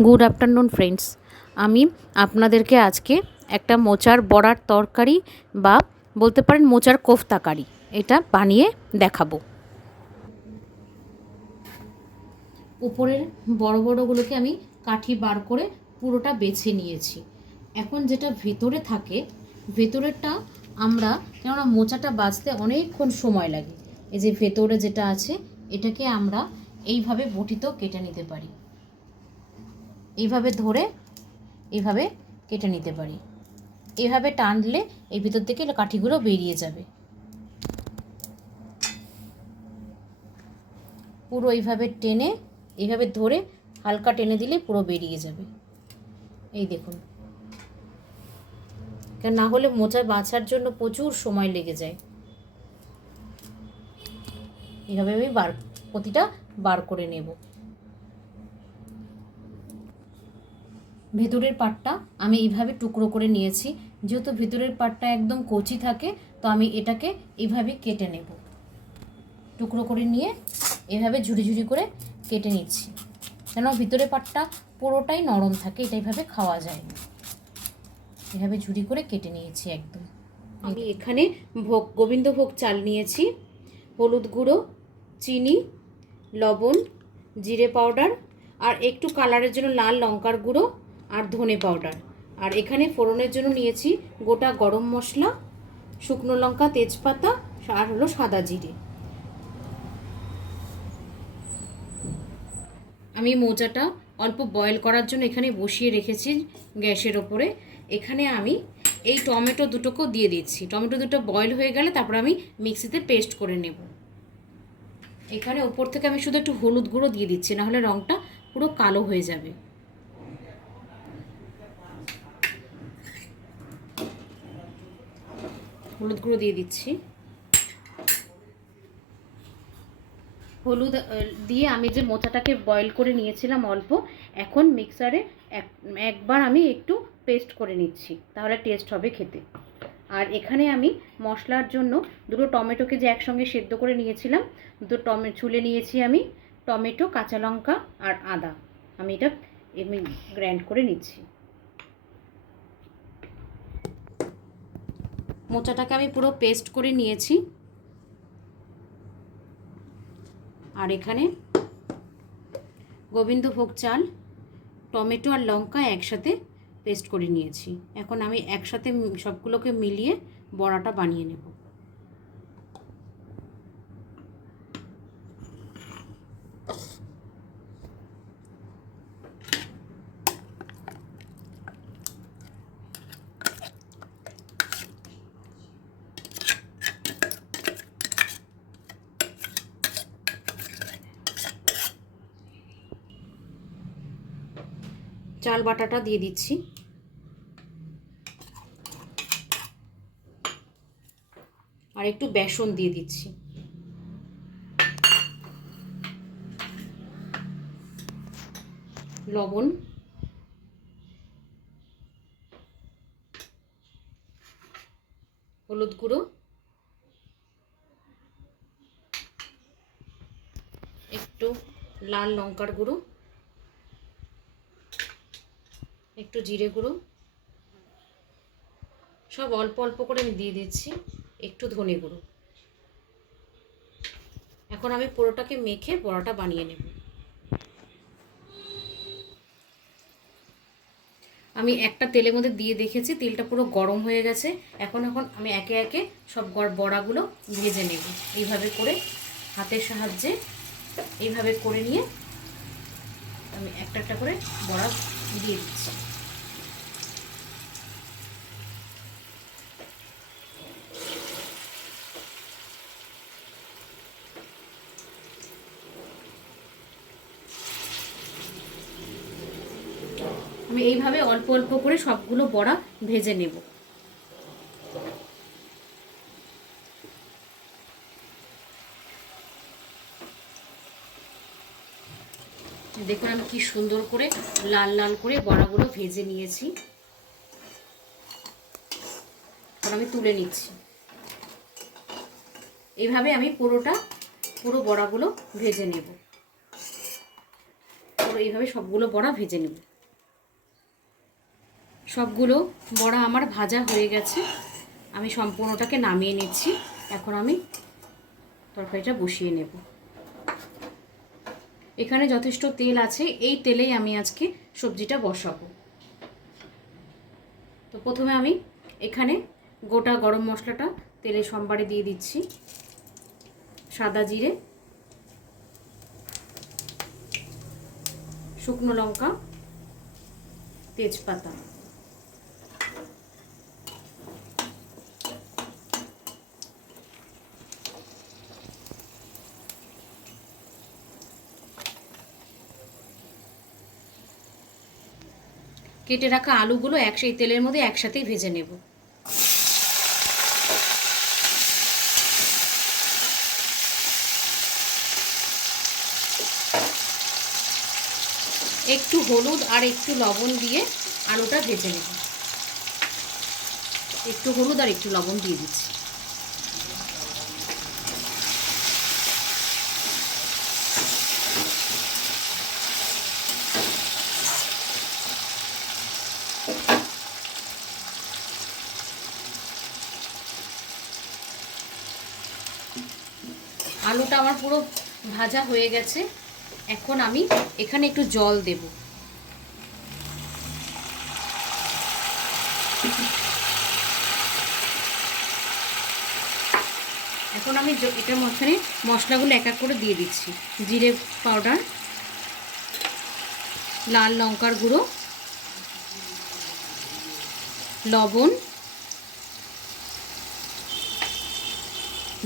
Good afternoon friends. আমি আপনাদেরকে আজকে একটা মোচার বড়ার তরকারি বা বলতে পারেন মোচার কোফতাকারি এটা বানিয়ে দেখাবো। উপরের বড় বড়গুলোকে আমি কাঠি বার করে পুরোটা বেছে নিয়েছি। এখন যেটা ভেতরে থাকে, ভেতরেরটা আমরা, কেননা মোচাটা বাছতে অনেকক্ষণ সময় লাগে, এই যে ভেতরে যেটা আছে এটাকে আমরা এইভাবে বটিতেও কেটে নিতে পারি। এইভাবে ধরে এইভাবে কেটে নিতে পারি। এইভাবে টানলে এই ভিতর থেকে কাঠিগুলো বেরিয়ে যাবে। পুরো এইভাবে টেনে, এইভাবে ধরে হালকা টেনে দিলে পুরো বেরিয়ে যাবে। এই দেখুন, কেন না হলে মোচা বাছার জন্য প্রচুর সময় লেগে যায়। এইভাবে আমি প্রতিটা বার করে নেব। ভেতরের পাটটা আমি এইভাবে টুকরো করে নিয়েছি। যেহেতু ভেতরের পাটটা একদম কচি থাকে, তো আমি এটাকে এইভাবে কেটে নেব। টুকরো করে নিয়ে এভাবে ঝুড়ি ঝুড়ি করে কেটে নিচ্ছি, কেন ভিতরের পাটটা পুরোটাই নরম থাকে, এটা এইভাবে খাওয়া যায় না। এভাবে ঝুড়ি করে কেটে নিয়েছি একদম। আমি এখানে গোবিন্দভোগ চাল নিয়েছি, হলুদ গুঁড়ো, চিনি, লবণ, জিরে পাউডার, আর একটু কালারের জন্য লাল লঙ্কার গুঁড়ো আর ধনে পাউডার। আর এখানে ফোড়নের জন্য নিয়েছি গোটা গরম মশলা, শুকনো লঙ্কা, তেজপাতা আর হলো সাদা জিরে। আমি মোচাটা অল্প বয়েল করার জন্য এখানে বসিয়ে রেখেছি গ্যাসের ওপরে। এখানে আমি এই টমেটো দুটোকেও দিয়ে দিচ্ছি। টমেটো দুটো বয়েল হয়ে গেলে তারপর আমি মিক্সিতে পেস্ট করে নেব। এখানে ওপর থেকে আমি শুধু একটু হলুদ গুঁড়ো দিয়ে দিচ্ছি, নাহলে রঙটা পুরো কালো হয়ে যাবে। হলুদ গুঁড়ো দিয়ে দিচ্ছি। হলুদ দিয়ে আমি যে মোচাটাকে বয়েল করে নিয়েছিলাম অল্প, এখন মিক্সারে একবার আমি একটু পেস্ট করে নিচ্ছি, তাহলে টেস্ট হবে খেতে। আর এখানে আমি মশলার জন্য দুটো টমেটোকে যে একসঙ্গে সেদ্ধ করে নিয়েছিলাম, দুটো ছুলে নিয়েছি আমি টমেটো, কাঁচা লঙ্কা আর আদা। আমি এটা গ্রাইন্ড করে নিচ্ছি। মোচাটাকে আমি পুরো পেস্ট করে নিয়েছি। আর এখানে গোবিন্দভোগ চাল, টমেটো আর লঙ্কা একসাথে পেস্ট করে নিয়েছি। এখন আমি একসাথে সবগুলোকে মিলিয়ে বড়াটা বানিয়ে নেব। চাল বাটাটা দিয়ে দিচ্ছি। আর একটু বেসন দিয়ে দিচ্ছি। লবণ, হলুদ গুঁড়ো, একটু লাল লঙ্কার গুঁড়ো, একটু জিরে গুঁড়ো, সব অল্প অল্প করে আমি দিয়ে দিচ্ছি। একটু ধনে গুঁড়ো। এখন আমি পুরোটাকে মেখে বড়াটা বানিয়ে নেব। আমি একটা তেলের মধ্যে দিয়ে দেখেছি, তেলটা পুরো গরম হয়ে গেছে। এখন আমি একে একে সব বড়াগুলো ভেজে নেব। এইভাবে করে হাতের সাহায্যে এইভাবে করে নিয়ে আমি একটা একটা করে বড়া দিয়ে দিচ্ছি। আমি এইভাবে অল্প অল্প করে সবগুলো বড়া ভেজে নেব। দেখুন আমি কি সুন্দর করে লাল লাল করে বড়াগুলো ভেজে নিয়েছি। এখন আমি তুলে নিচ্ছি। এইভাবে আমি পুরো বড়াগুলো ভেজে নেব। তারপর এইভাবে সবগুলো বড়া ভেজে নেব। সবগুলো বড়া আমার ভাজা হয়ে গেছে, আমি সম্পূর্ণটাকে নামিয়ে নিচ্ছি। এখন আমি তরকারিটা বসিয়ে নেব। এখানে যথেষ্ট তেল আছে, এই তেলেই আমি আজকে সবজিটা বসাবো। তো প্রথমে আমি এখানে গোটা গরম মশলাটা তেলে সম্বারে দিয়ে দিচ্ছি। সাদা জিরে, শুকনো লঙ্কা, তেজপাতা, কেটে রাখা আলুগুলো সেই তেলের মধ্যে একসাথেই ভেজে নেব। একটু হলুদ আর একটু লবণ দিয়ে আলুটা ভেজে নেব। একটু হলুদ আর একটু লবণ দিয়ে দিচ্ছি। আলুটা আমার পুরো ভাজা হয়ে গেছে। এখন আমি এখানে একটু জল দেব। এখন আমি এটার মাঝখানে মশলাগুলো এক এক করে দিয়ে দিচ্ছি। জিরে পাউডার, লাল লঙ্কার গুঁড়ো, লবণ,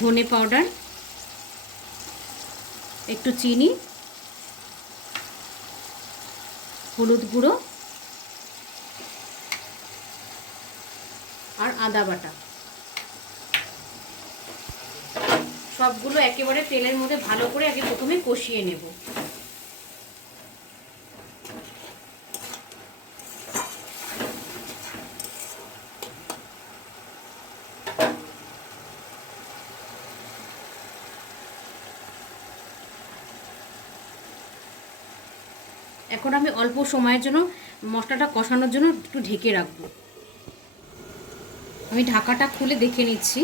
ধনে পাউডার, একটু চিনি, হলুদ গুঁড়ো আর আদা বাটা। সবগুলো একেবারে তেলের মধ্যে ভালো করে আগে প্রথমে কষিয়ে নেব। এখন আমি অল্প সময়ের জন্য মশলাটা কষানোর জন্য একটু ঢেকে রাখবো। আমি ঢাকাটা খুলে দেখে নিচ্ছি।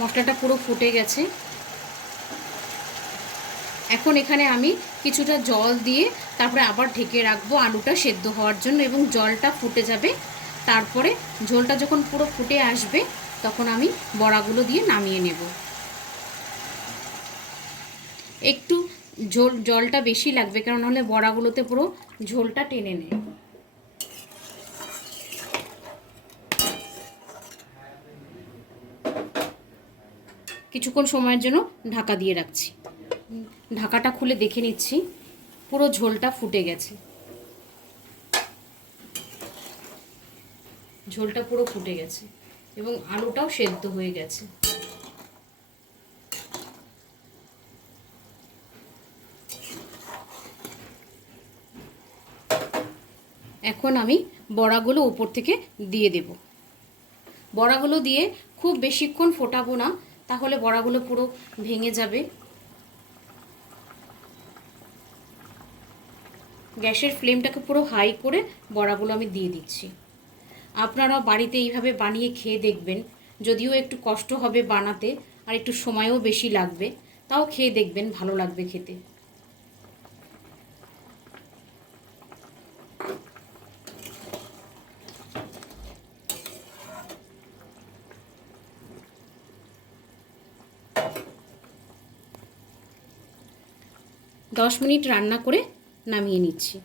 মশলাটা পুরো ফুটে গেছে। এখন এখানে আমি কিছুটা জল দিয়ে তারপরে আবার ঢেকে রাখবো আলুটা সেদ্ধ হওয়ার জন্য, এবং জলটা ফুটে যাবে। তারপরে ঝোলটা যখন পুরো ফুটে আসবে তখন আমি বড়াগুলো দিয়ে নামিয়ে নেব। একটু জলটা বেশি লাগবে, কারণ নাহলে বড়াগুলোতে পুরো ঝোলটা টেনে নেয়। কিছুক্ষণ সময়ের জন্য ঢাকা দিয়ে রাখছি। ঢাকাটা খুলে দেখে নিচ্ছি, পুরো ঝোলটা ফুটে গেছে। ঝোলটা পুরো ফুটে গেছে এবং আলুটাও সেদ্ধ হয়ে গেছে। এখন আমি বড়াগুলো উপর থেকে দিয়ে দেব। বড়াগুলো দিয়ে খুব বেশিক্ষণ ফোটাবো না, তাহলে বড়াগুলো পুরো ভেঙে যাবে। গ্যাসের ফ্লেমটাকে পুরো হাই করে বড়াগুলো আমি দিয়ে দিচ্ছি। আপনারাও বাড়িতে এইভাবে বানিয়ে খেয়ে দেখবেন। যদিও একটু কষ্ট হবে বানাতে আর একটু সময়ও বেশি লাগবে, তাও খেয়ে দেখবেন, ভালো লাগবে খেতে। দশ মিনিট রান্না করে নামিয়ে নিচ্ছি।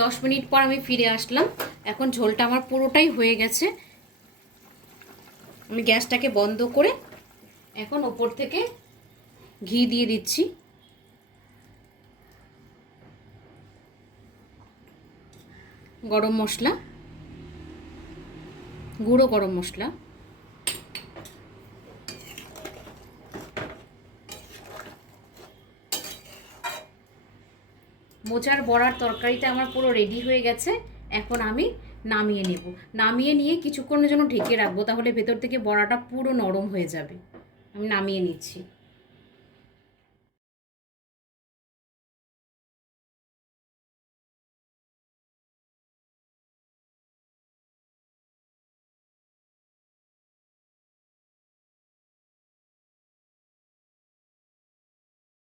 10 মিনিট পর আমি ফিরে আসলাম। এখন ঝোলটা আমার পুরোটাই হয়ে গেছে। আমি গ্যাসটাকে বন্ধ করে এখন ওপর থেকে ঘি দিয়ে দিচ্ছি। গরম মশলা, গুঁড়ো গরম মশলা, মোচার বড়ার তরকারিটা আমার পুরো রেডি হয়ে গেছে। এখন আমি নামিয়ে নেব। নামিয়ে নিয়ে কিছুক্ষণের জন্য ঢেকে রাখবো, তাহলে ভেতর থেকে বড়াটা পুরো নরম হয়ে যাবে। আমি নামিয়ে নিচ্ছি।